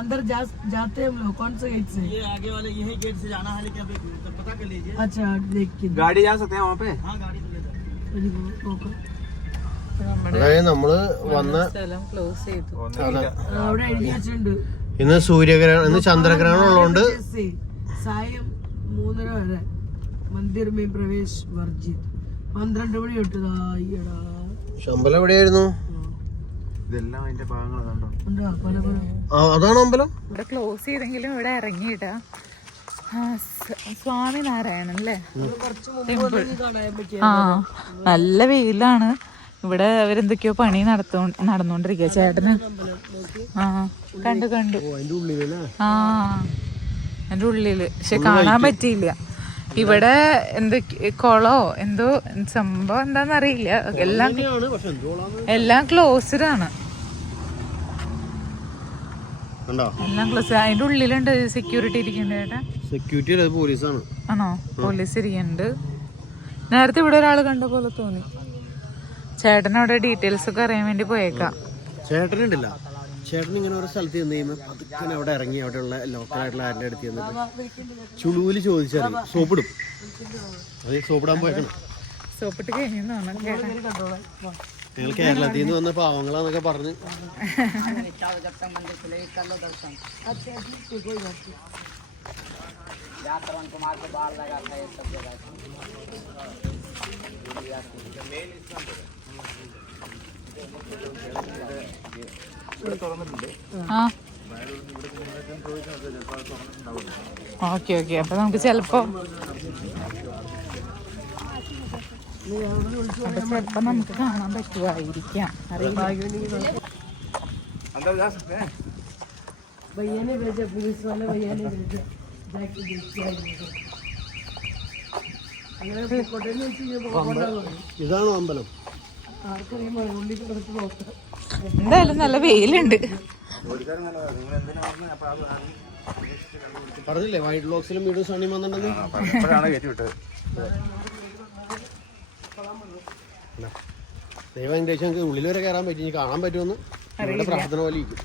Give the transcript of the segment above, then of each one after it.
अंदर जाते हम लोग कौन सा गेट से? ये आगे वाले यही गेट से जाना है, लेकिन अभी तो पता कर लीजिए। अच्छा देख के गाड़ी जा सकते हैं वहाँ पे? हाँ गाड़ी तो ले जाते അതായത് നമ്മള് വന്ന സ്ഥലം ക്ലോസ് ചെയ്തു. അവിടെ എഴുതി വെച്ചിട്ടുണ്ട് ഇന്ന് സൂര്യഗ്രഹണം, ഇന്ന് ചന്ദ്രഗ്രഹണം ഉള്ളതുകൊണ്ട് സായം 3:30 വരെ മന്ദിർ മേ പ്രവേശ് വർജിത്. 12 മണി തൊട്ടതാ. അമ്പലം എവിടെയായിരുന്നു? ഇതെല്ലാം അതിന്റെ ഭാഗങ്ങളാണോ? അതാണ് അമ്പലം. ഇവിടെ ക്ലോസ് ചെയ്തെങ്കിലും ഇവിടെ ഇറങ്ങിയിട്ടാ. സ്വാമിനാരായണൻ അല്ലേ? ആ നല്ല വെയിലാണ് ഇവിടെ. അവരെന്തൊക്കെയോ പണി നടന്നോണ്ടിരിക്കുക. ചേട്ടന് ആ കണ്ടു ആ അതിന്റെ ഉള്ളില്, പക്ഷെ കാണാൻ പറ്റിയില്ല. ഇവിടെ എന്തൊക്കെ കുളോ എന്തോ സംഭവം എന്താന്നറിയില്ല. എല്ലാം ക്ലോസ്ഡ് ആണ്. എല്ലാം ക്ലോസ്. അതിന്റെ ഉള്ളിലുണ്ട് സെക്യൂരിറ്റി ഇരിക്കുന്നുണ്ട്. ചേട്ടാ സെക്യൂരിറ്റി പോലീസാണ്. ആണോ? പോലീസ് ഇരിക്കുന്നുണ്ട്. നേരത്തെ ഇവിടെ ഒരാൾ കണ്ട പോലെ തോന്നി. ചേട്ടൻ അവിടെ ഡീറ്റെയിൽസ് ഒക്കെ അറിയാൻ വേണ്ടി പോയേക്കാം. ചേട്ടനുണ്ടല്ല, ചേട്ടൻ ഇങ്ങനെ ഓരോ സ്ഥലത്ത് ചെന്ന് കഴിയുമ്പോൾ പതുക്കെ അവിടെ ഇറങ്ങി അവിടെയുള്ള ലോക്കലായിട്ടുള്ള ആരുടെ അടുത്ത് ചെന്നിട്ട് ചുളുവില് ചോദിച്ചറിയും. സോപ്പിടും. അത് സോപ്പിടാൻ പോയേക്കണം. സോപ്പിട്ട് കഴിഞ്ഞു ചേട്ടൻ. ഞങ്ങൾ കേരളത്തിൽ നിന്ന് വന്ന പാവങ്ങളാന്നൊക്കെ പറഞ്ഞ് ഓക്കെ ഓക്കെ. അപ്പൊ നമുക്ക് ചെലപ്പോ നമുക്ക് കാണാൻ പറ്റുമായിരിക്കാം, അറിയില്ല. भैया ने भेजा, पुलिस वाले भैया ने भेजा जाके देखते ഇതാണോ അമ്പലം? എന്തായാലും നല്ല വെയിലുണ്ട്. പറഞ്ഞില്ലേ വൈറ്റ് ബ്ലോക്സിലും വീഡിയോസ് ആണ് വന്നിട്ടുണ്ടെന്ന്. ദൈവം ഏകദേശം നമുക്ക് ഉള്ളിൽ വരെ കയറാൻ പറ്റും. ഇനി കാണാൻ പറ്റുമെന്ന് നമ്മുടെ പ്രാർത്ഥന പോലെ ഇരിക്കും.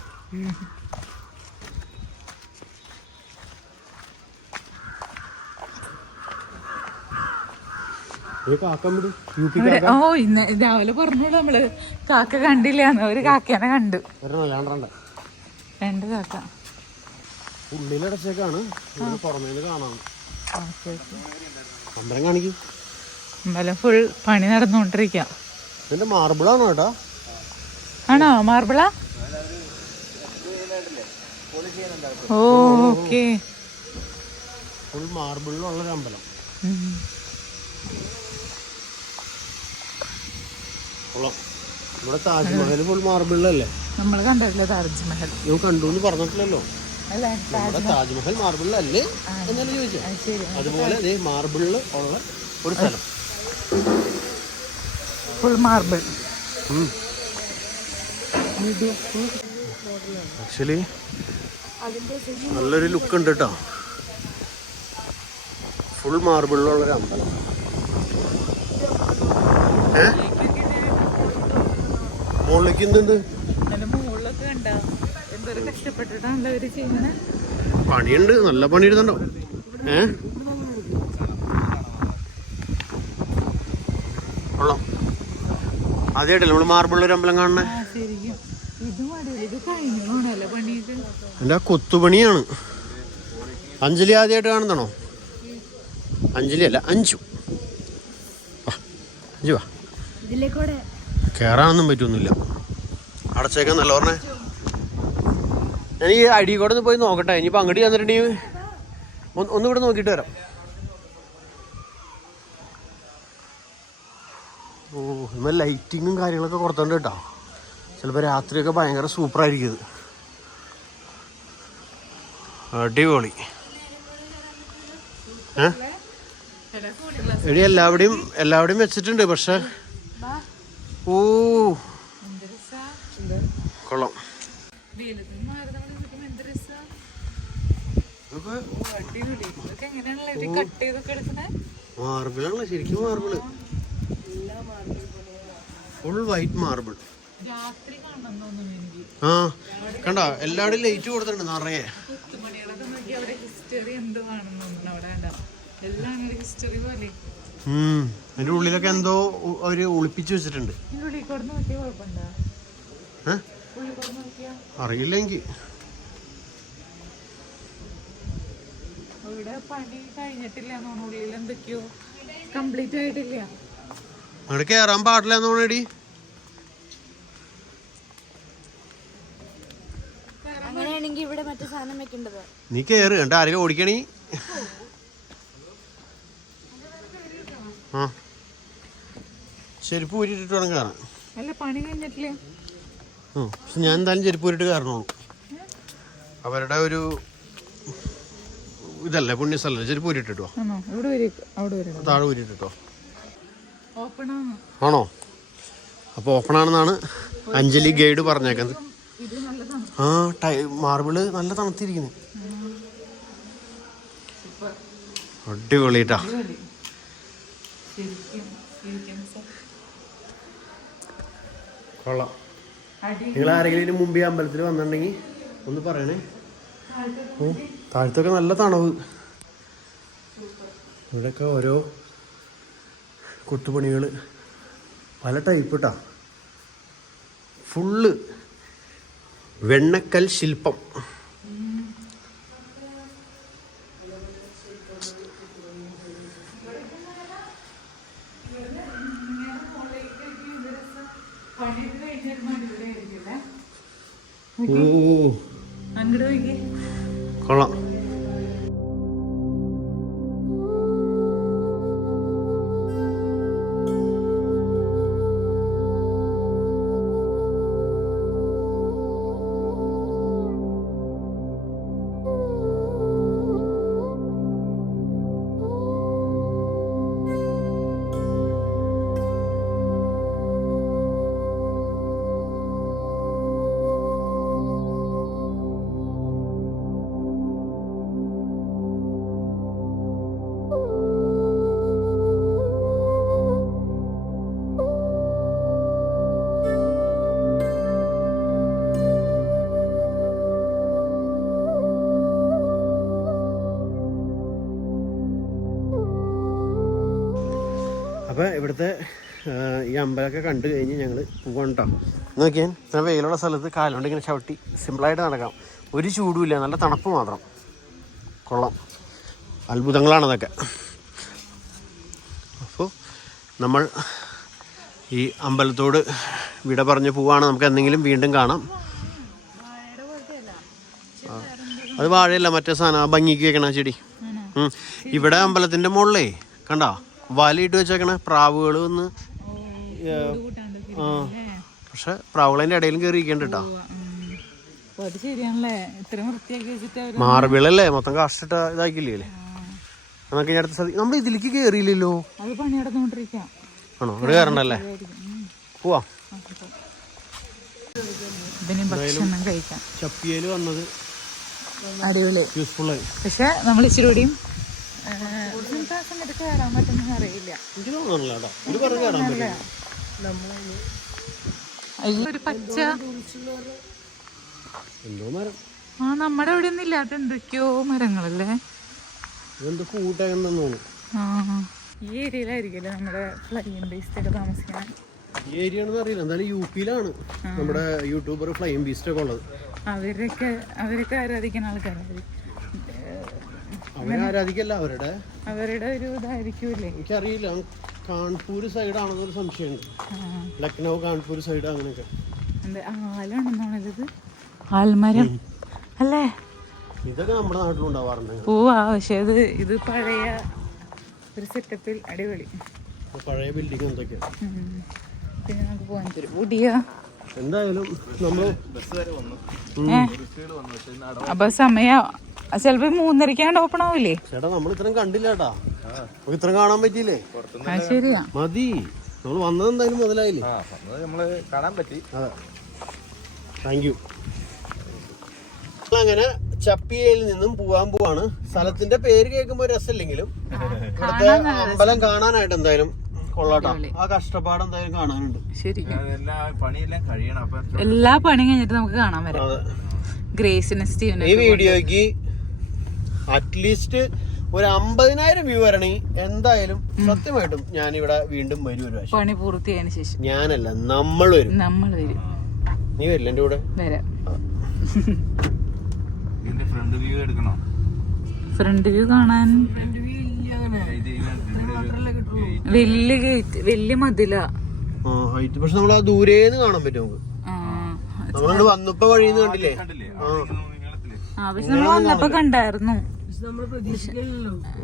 ഓ ഇന്ന് രാവിലെ പറഞ്ഞോളൂ നമ്മള് കാക്ക കണ്ടില്ലാന്ന്. ഒരു കാക്കേനെ കണ്ടു. രണ്ട് കാക്ക ഉള്ളിലടച്ചേക്കാണ്, പുറമേന്ന് കാണാം. അമ്പലം കാണിക്കും. അമ്പലം ഫുൾ പണി നടന്നുകൊണ്ടിരിക്കാം. ഇതിന്റെ മാർബിളാണോ കേട്ടാ? ആണോ? മാർബിളാ? ഓക്കെ. ഫുൾ മാർബിളിലുള്ളൊരു അമ്പലം. നമ്മുടെ താജ്മഹൽ ഫുൾ മാർബിളിലല്ലേ? നമ്മള് കണ്ടിട്ടില്ല താജ്മഹൽ. ഞാൻ കണ്ടു എന്ന് പറഞ്ഞിട്ടില്ലല്ലോ. നമ്മുടെ താജ്മഹൽ മാർബിളിലല്ലേ എന്നാലും ചോദിച്ചത്. അതുപോലെ മാർബിളിൽ ഉള്ള ഒരു സ്ഥലം ഫുൾ മാർബിൾ. ആക്ച്വലി നല്ലൊരു ലുക്ക് ഉണ്ട് കേട്ടോ. ഫുൾ മാർബിളിലുള്ളൊരു അമ്പലം. മുകളിലേക്ക് എന്തുണ്ട്? മുകളിലൊക്കെ കണ്ടോ എന്തൊരു കഷ്ടപ്പെട്ടിട്ടാണല്ലോ അവര് ചെയ്യുന്നത്. പണിയുണ്ട്, നല്ല പണി എടുത്തണ്ടോ. കൊള്ളാം. ആദ്യമായിട്ടല്ലേ നമ്മള് മാർബിളിലൊരു അമ്പലം കാണണേ. എന്റെ കൊത്തുപണിയാണ്. അഞ്ജലി ആദ്യമായിട്ട് കാണുന്നതാണോ? അഞ്ജലി അല്ല, അഞ്ചു. അഞ്ചു വാ. കേറാനൊന്നും പറ്റൊന്നുമില്ല, അടച്ചേക്കാൻ നല്ല പറഞ്ഞേ. ഞാൻ ഈ അടിക്കോടെ ഒന്ന് പോയി നോക്കട്ടെ. ഇനിയിപ്പോൾ അങ്ങോട്ട് ചെന്നിട്ടുണ്ടെങ്കിൽ ഒന്നിവിടെ നോക്കിയിട്ട് വരാം. ഓ ഇന്ന് ലൈറ്റിങ്ങും കാര്യങ്ങളൊക്കെ കൊടുത്തോണ്ട് കേട്ടോ. ചിലപ്പോൾ രാത്രിയൊക്കെ ഭയങ്കര സൂപ്പറായിരിക്കും ഇത്. അടിപൊളി. എടി എല്ലാവിടെയും വെച്ചിട്ടുണ്ട്. പക്ഷെ ഓ കൊള്ളാം. മാർബിളാണല്ലോ ശരിക്കും. Marble full white marble. രാത്രി കാണണം തോന്നുന്നു എനിക്ക്. ആ കണ്ടോ എല്ലാവരും ലൈറ്റ് കൊടുത്തിട്ടുണ്ട് നിറയെ. കുത്തുമണികളൊക്കെ നോക്കി അവിടെ ഹിസ്റ്ററി എന്തോ ആണെന്ന് തോന്നുന്നു. അവിടെ എല്ലാം ഹിസ്റ്ററി പോലെ. അതിന്റെ ഉള്ളിലൊക്കെ എന്തോ അവര് ഒളിപ്പിച്ചു വെച്ചിട്ടുണ്ട്. ഇതിന്റെ ഉള്ളിൽ കൂടെ നോക്കിയാൽ കുഴപ്പമുണ്ടോ? ഉള്ളിൽ കൂടെ നോക്കിയാ അറിയില്ല എനിക്ക്. ഇവിടെ പണി കഴിഞ്ഞിട്ടില്ല തോന്നുന്നു. ഉള്ളിൽ എന്തൊക്കെയോ കംപ്ലീറ്റ് ആയിട്ടില്ല. അവിടെ കേറാൻ പാടില്ല തോന്നടി. അങ്ങനെയാണെങ്കിൽ ഇവിടെ മറ്റേ സാധനം വെക്കേണ്ടത്. നീ കേറ് കണ്ട ആരെങ്കിലും ഓടിക്കണി. ആ ചെരുപ്പ് ഊരിട്ടിട്ട് വേണം കയറാൻ. അല്ല പണി കഴിഞ്ഞിട്ടില്ല. പക്ഷെ ഞാൻ എന്തായാലും ചെരുപ്പ് ഊരിട്ട് കയറണുള്ളൂ. അവരുടെ ഒരു ഇതല്ലേ പുണ്യസ്ഥലല്ലേ, ചെരുപ്പ് ഊരിട്ടിട്ടോ. താഴെ ഊരിട്ടിട്ടോ. ആണോ? അപ്പോൾ ഓപ്പൺ ആണെന്നാണ് അഞ്ജലി ഗൈഡ് പറഞ്ഞേക്കുന്നത്. ആ മാർബിള് നല്ല തണുത്തിരിക്കുന്നു. അടിപൊളിട്ടാ. കൊള്ളാം. നിങ്ങൾ ആരെങ്കിലും മുമ്പ് ഈ അമ്പലത്തിൽ വന്നിട്ടുണ്ടെങ്കിൽ ഒന്ന് പറയണേ. താഴത്തൊക്കെ നല്ല തണവ്. ഇവിടെയൊക്കെ ഓരോ കൊത്തുപണികൾ പല ടൈപ്പ് ഇട്ടാ. ഫുള്ള് വെണ്ണക്കൽ ശില്പം. കൊള്ളാം. അപ്പോൾ ഇവിടുത്തെ ഈ അമ്പലമൊക്കെ കണ്ടു കഴിഞ്ഞ് ഞങ്ങൾ പോകാൻ കേട്ടോ. നോക്കിയാൽ ഇത്ര വെയിലുള്ള സ്ഥലത്ത് കാലുകൊണ്ട് ഇങ്ങനെ ചവിട്ടി സിമ്പിളായിട്ട് നടക്കാം. ഒരു ചൂടുമില്ല, നല്ല തണുപ്പ് മാത്രം. കൊള്ളാം, അത്ഭുതങ്ങളാണതൊക്കെ. അപ്പോൾ നമ്മൾ ഈ അമ്പലത്തോട് വിട പറഞ്ഞ് പോവാണ്. നമുക്ക് എന്തെങ്കിലും വീണ്ടും കാണാം. അത് വാഴയല്ല, മറ്റേ സാധനം ഭംഗിക്ക് വെക്കണ ചെടി. ഇവിടെ അമ്പലത്തിൻ്റെ മുകളിലേ കണ്ടോ വലയിട്ട് വെച്ചേക്കണ പ്രാവുകൾ വന്ന്. പക്ഷെ പ്രാവുകളതിൻ്റെ ഇടയിലും കയറി ഇരിക്കണ്ട കേട്ടോ. മാർബിളല്ലേ മൊത്തം കാഷ്ടിട്ട ഇതാക്കില്ലേ എന്നൊക്കെ ഞാൻ അടുത്ത നമ്മൾ ഇതിലേക്ക് കയറിയില്ലല്ലോ. ആണോ? ഇവിടെ കയറണ്ടല്ലേ? പോവാ. ചപ്പിയല് വന്നത് അടിപൊളി യൂസ്ഫുൾ ആയി. പക്ഷെ നമ്മൾ ഇച്ചിരി കൂടിയും കയറാൻ പറ്റുന്ന അറിയില്ല. ഒരു പച്ച എന്തോ മരം. ആ നമ്മുടെ ഇവിടെ ഒന്നും ഇല്ലാത്ത എന്തൊക്കെയോ മരങ്ങളല്ലേ. ഈ ഏരിയയിലായിരിക്കല്ലേ നമ്മുടെ ഫ്ലൈയിങ് ബീസ്റ്റ് ഒക്കെ താമസിക്കാൻ. ഈ ഏരിയ ആണെന്ന് അറിയില്ല, എന്തായാലും യു പിയിലാണ് നമ്മുടെ യൂട്യൂബർ ഫ്ലൈയിങ് ബീസ്റ്റ് ഒക്കെ ഉള്ളത്. അവരൊക്കെ ആരാധിക്കുന്ന ആൾക്കാരായിരിക്കും. അവരാരാധിക്കല്ല, അവരുടെ ഒരു ഇതായിരിക്കൂല്ലേ. എനിക്കറിയില്ല, കാൺപൂർ സൈഡാണെന്നൊരു സംശയമുണ്ട്. ലക്നൗ കാൺപൂർ സൈഡ് അങ്ങനെയൊക്കെ. ആലാണെന്നാണത്, ആൽമരം അല്ലേ? ഇതൊക്കെ നമ്മുടെ നാട്ടിലുണ്ടാവാറുണ്ട്. പോവാ, പക്ഷെ ഇത് പഴയ ഒരു സെറ്റപ്പിൽ അടിപൊളി പഴയ ബിൽഡിംഗ് എന്തൊക്കെയാ. പിന്നെ നമുക്ക് പോകാൻ തരും പുതിയ. എന്തായാലും നമ്മൾ അപ്പൊ സമയം ചിലപ്പോ 3:30 ഓപ്പൺ ആവൂലേ? ചേട്ടാ നമ്മൾ ഇത്രയും കണ്ടില്ല കേട്ടാ, നമുക്ക് ഇത്രയും കാണാൻ പറ്റിയില്ലേ? ശരിയാ, മതി. നമ്മൾ വന്നത് എന്തായാലും മുതലായില്ലേ? നമ്മള് കാണാൻ പറ്റി. അതെ, താങ്ക് യു. അങ്ങനെ ചപ്പിയയിൽ നിന്നും പോവാൻ പോവാണ്. സ്ഥലത്തിന്റെ പേര് കേൾക്കുമ്പോ രസമില്ലെങ്കിലും ഇവിടുത്തെ അമ്പലം കാണാനായിട്ട് എന്തായാലും കൊള്ളാട്ടോ. ആ കഷ്ടപ്പാട് എന്തായാലും കാണാനുണ്ട്. ശരിക്കും പണിയെല്ലാം കഴിയണം. അപ്പൊ എല്ലാ പണിയും കഴിഞ്ഞിട്ട് നമുക്ക് കാണാൻ വരാം. ഗ്രേസിന് സ്റ്റീവനും ഈ വീഡിയോക്ക് അറ്റ്ലീസ്റ്റ് ഒരു 50,000 വ്യൂ വരണമെങ്കിൽ എന്തായാലും സത്യമായിട്ടും ഞാനിവിടെ വീണ്ടും വരും. ഒരു പ്രാവശ്യം പണി പൂർത്തിയായതിനു ശേഷം. ഞാനല്ല, നമ്മൾ വരും. നീ വരില്ല എന്റെ കൂടെ? വരാം. ഇതിന്റെ ഫ്രണ്ട് വ്യൂ എടുക്കണോ? ഫ്രണ്ട് വ്യൂ കാണാൻ വലിയ ഗേറ്റ്, വലിയ മതില. ഹൈറ്റ് പക്ഷെ നമ്മൾ ആ ദൂരേന്ന് കാണാൻ പറ്റും നമുക്ക്. നമ്മളിവിടെ വന്നപ്പോ വഴിന്ന് കണ്ടില്ലേ? പക്ഷെ നമ്മൾ വന്നപ്പോ കണ്ടായിരുന്നു.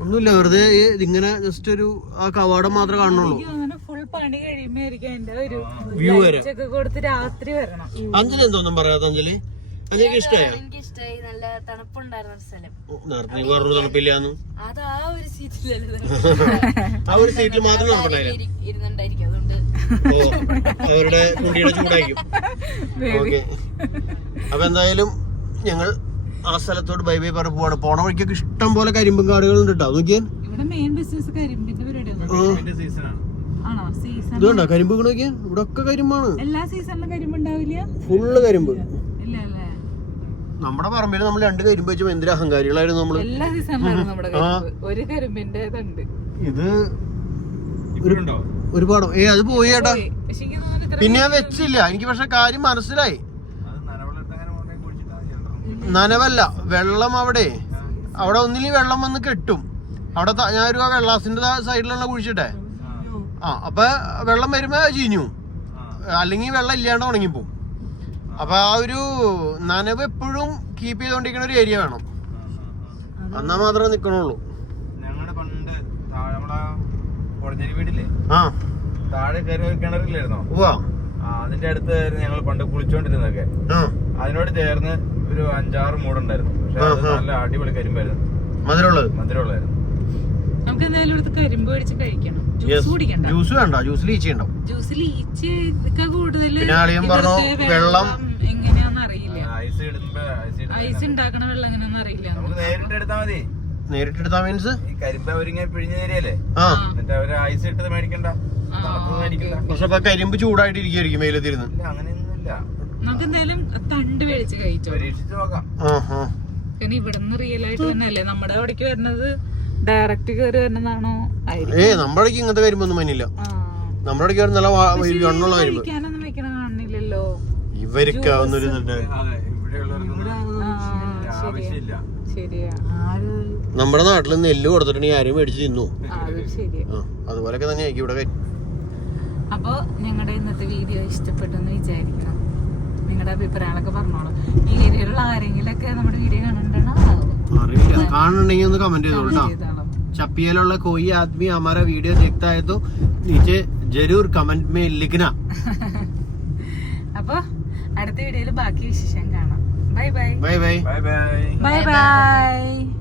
ഒന്നുമില്ല, വെറുതെ ഇങ്ങനെ ജസ്റ്റ് ഒരു ആ കവാടം മാത്രമേ കാണുന്നുള്ളൂ. ഫുൾ പണി കഴിയുമ്പോയിരിക്കും എന്റെ ഒരു വ്യൂ വരെ കൊടുത്ത് രാത്രി വരണം. അഞ്ജലി എന്തോന്നും പറയാത്ത? അഞ്ജലി അഞ്ജലിക്ക് ഇഷ്ടമായോ? എനിക്കിഷ്ടായി. നല്ല തണുപ്പുണ്ടായിരുന്ന ഒരു സ്ഥലം. നേരത്തെ പറഞ്ഞു തണുപ്പില്ലാന്ന്. അത് ആ ഒരു സീറ്റിലല്ലേ ആ ഒരു സീറ്റിൽ മാത്രം തണുപ്പുണ്ടായിരുന്നു. ഇരുന്നുണ്ടായിരിക്കും, അതുകൊണ്ട് അവരുടെ കുണ്ടിയുടെ ചൂടായിരിക്കും. ഓക്കെ, അപ്പൊ എന്തായാലും ഞങ്ങൾ ആ സ്ഥലത്തോട് ബൈ ബൈ പറഞ്ഞു പോവാണ്. പോണ വഴിക്കൊക്കെ ഇഷ്ടം പോലെ കരിമ്പും കാടുകളുണ്ട് കേട്ടോ. നോക്കിയാൽ ഇവിടെ മെയിൻ ബിസിനസ് കരിമ്പിന്റെ പരിപാടിയാണ്. ആണോ? സീസൺ ഇതുകൊണ്ടോ കരിമ്പ്? നോക്കിയാൽ ഇവിടെ ഒക്കെ കരിമ്പാണ്. എല്ലാ സീസണിലും കരിമ്പ് ഉണ്ടാവില്ല. ഫുള്ള് കരിമ്പ്. ഇല്ല അല്ലേ? നമ്മുടെ പറമ്പിൽ നമ്മൾ 2 കരിമ്പ് വെച്ചപ്പോ എന്തൊരു അഹങ്കാരികളായിരുന്നു നമ്മള്. എല്ലാ സീസണിലും നമ്മുടെ ഒരു കരിമ്പിന്റെ ഇതുണ്ട്. ഇത് ഒരുപാട് അത് പോയി ചേട്ടാ. പിന്നെ ഞാൻ വെച്ചില്ല എനിക്ക്. പക്ഷെ കാര്യം മനസ്സിലായി. നനവല്ല, വെള്ളം അവിടെ ഒന്നിലും വെള്ളം വന്ന് കെട്ടും. അവിടെ ഞാനൊരു ആ വെള്ളാസിന്റെ സൈഡിലുള്ള കുഴിച്ചിട്ടെ. അപ്പൊ വെള്ളം വരുമ്പോ ചീഞ്ഞു, അല്ലെങ്കിൽ വെള്ളം ഇല്ലാണ്ട് ഉണങ്ങിപ്പോ. അപ്പൊ ആ ഒരു നനവ് എപ്പോഴും കീപ്പ് ചെയ്തോണ്ടിരിക്കുന്ന ഒരു ഏരിയ വേണം. എന്നാ മാത്രമേ നിക്കണുള്ളൂ. ഞങ്ങളുടെ പണ്ട് വീടില്ലേ, താഴെ കയറി ഒരു കിണറില്ലായിരുന്നോ? അതിന്റെ അടുത്ത് ഞങ്ങൾ പണ്ട് കുളിച്ചോണ്ടിരുന്നൊക്കെ. അതിനോട് ചേർന്ന് ഒരു 5-6 മൂടുണ്ടായിരുന്നു. പക്ഷെ അത് നല്ല അടിപൊളി കരിമ്പായിരുന്നു, മധുരമുള്ളായിരുന്നു. നമുക്ക് എന്തായാലും എടുത്ത് കരിമ്പ് മേടിച്ച് കഴിക്കണം. ജ്യൂസ് കുടിക്കണ്ട. ജ്യൂസ് വേണ്ട, ജ്യൂസിൽ ഈച്ച ഉണ്ടാവും. ജ്യൂസിൽ ഈച്ച കൂടുതൽ. പിന്നെ ആളിയും പറഞ്ഞു വെള്ളം എങ്ങനെയാന്ന് അറിയില്ല. ഐസ് ഉണ്ടാക്കണ വെള്ളം എങ്ങനെയാന്ന് അറിയില്ല. നമുക്ക് നേരിട്ട് എടുത്താൽ മതി. നേരിട്ടെടുത്താ മീൻസ് ഈ കരിമ്പ് അവരിങ്ങനെ പിഴിഞ്ഞ നേരിയല്ലേ, എന്നിട്ട് അവര് ഐസ് ഇട്ടത് മേടിക്കണ്ട, മേടിക്കണ്ട. പക്ഷെ അപ്പൊ കരിമ്പ് ചൂടായിട്ടിരിക്കും വെയിലത്തിരുന്ന്. അങ്ങനെയൊന്നുമില്ല. നമുക്ക് എന്തായാലും തണ്ട് മേടിച്ച് കഴിച്ചോ, പരീക്ഷിച്ച് നോക്കാം. കാരണം ഇവിടുന്ന് റിയൽ ആയിട്ട് തന്നെ അല്ലേ നമ്മുടെ അവിടേക്ക് വരുന്നത്? ഡയറക്റ്റ് കയറി വരുന്നതാണോ? നമ്മുടെ ഇങ്ങനത്തെ കരിമ്പൊന്നും മഞ്ഞില്ല. നമ്മുടെ അടുക്ക് വരുന്ന നല്ല കരിമ്പ് കഴിക്കാനൊന്നും വെക്കണ കാണില്ലല്ലോ. ഇവർക്ക് ശരിയാ. നമ്മുടെ നാട്ടിൽ നെല്ല് കൊടുത്തിട്ടുണ്ടെങ്കിൽ ആരും മേടിച്ച് തിന്നു. അതുപോലൊക്കെ തന്നെ ആയിരിക്കും ഇവിടെ. അപ്പൊ ഞങ്ങളുടെ ഇന്നത്തെ വീഡിയോ ഇഷ്ടപ്പെട്ടെന്ന് വിചാരിക്കണം. നിങ്ങളുടെ അഭിപ്രായങ്ങളൊക്കെ പറഞ്ഞോളൂ. ഈ ഏരിയയിലുള്ള ആരെങ്കിലൊക്കെ നമ്മുടെ വീഡിയോ കാണണ്ടോ? അറിയില്ല, കാണുന്നുണ്ടെങ്കിൽ ഒന്ന് കമന്റ് ചെയ്തോളൂ. चपियाला कोई आदमी हमारा वीडियो देखता है तो नीचे जरूर कमेंट में लिखना. അപ്പോൾ അടുത്ത വീഡിയോയിൽ ബാക്കി വിശേഷം കാണാം. Bye bye. Bye bye. Bye bye. Bye bye.